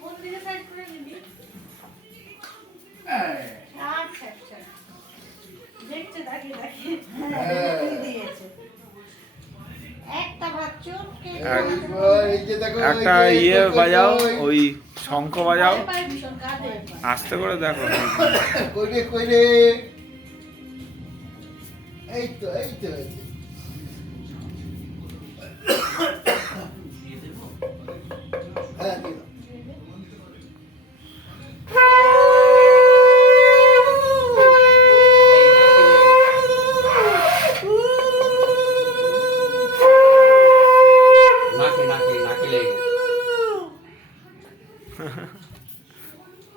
কোন দিকে সাইড করে নিবি? আচ্ছা আচ্ছা, দেখছে তাকে দেখে দিয়েছে একটা ভাত চুপকে একটা ইয়ে বাজাও, ওই শঙ্খ বাজাও, ভীষণ কাঁদে। আস্তে করে দেখো। কইরে কইরে এই তো এই তো এই তো। হ্যাঁ দিলাম। নাকে লেগে গেছে।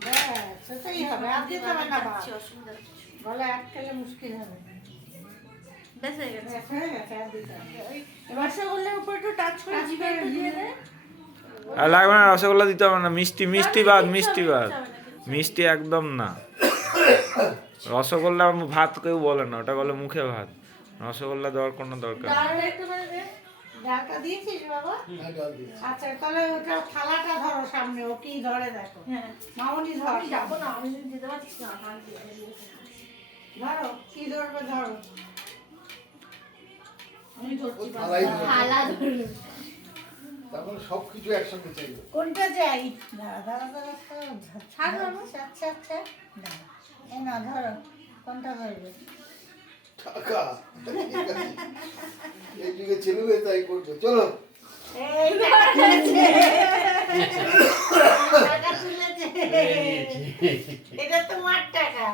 ব্যাস, সেটাই হবে, আর দিতে হবে না ভাত। গলায় আটকালে মুশকিল হবে। ব্যাস হয়ে গেছে, আর দিতে হবে। এবার রসগোল্লার উপর একটু টাচ করে জিভে একটু দিয়ে দে। আর লাগবে না, রসগোল্লা দিতে হবে না, মিষ্টি মিষ্টি বাদ, মিষ্টি বাদ, মিষ্টি একদম না। রসগোল্লা ভাত কেউ বলে না, ওটা বলে মুখে ভাত। রসগোল্লা দেওয়ার কোনো দরকার নেই। ডাল একটু করে দে। ডালটা দিয়েছিস বাবা? হ্যাঁ ডাল দিয়েছি। আচ্ছা, তাহলে ওটা থালাটা ধরো সামনে, ও কি ধরে দেখো। মামনি ধর, যাবো না, আমি দিতে পারছিস না। ধরো, কি ধরবে ধরো। আমি ধরছি, থালাই ধরো। থালা ধরো। তারপরে সবকিছু একসঙ্গে চাইবে। কোনটা যাই? দাঁড়া দাঁড়া দাঁড়া, ছাড় বাবু। আচ্ছা আচ্ছা, দাঁড়া, এই না ধরো, কোনটা ধরবে? টাকা এই যুগে ছেলে তাই করবে। চলো এই টাকা তুলেছে। টাকা তুলেছে। এটা তোমার টাকা।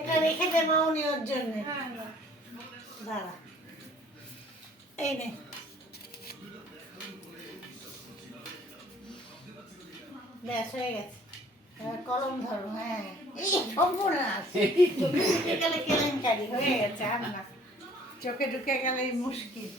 এটা রেখে দে মাউনি ওর জন্য। দাঁড়া, এই নে। ব্যাস হয়ে গেছে, এবার কলম ধরো। হ্যাঁ, এই সর্বনাশ, চোখে ঢুকে গেলে কেলেঙ্কারি হয়ে গেছে। আর না, চোখে ঢুকে গেলে মুশকিল।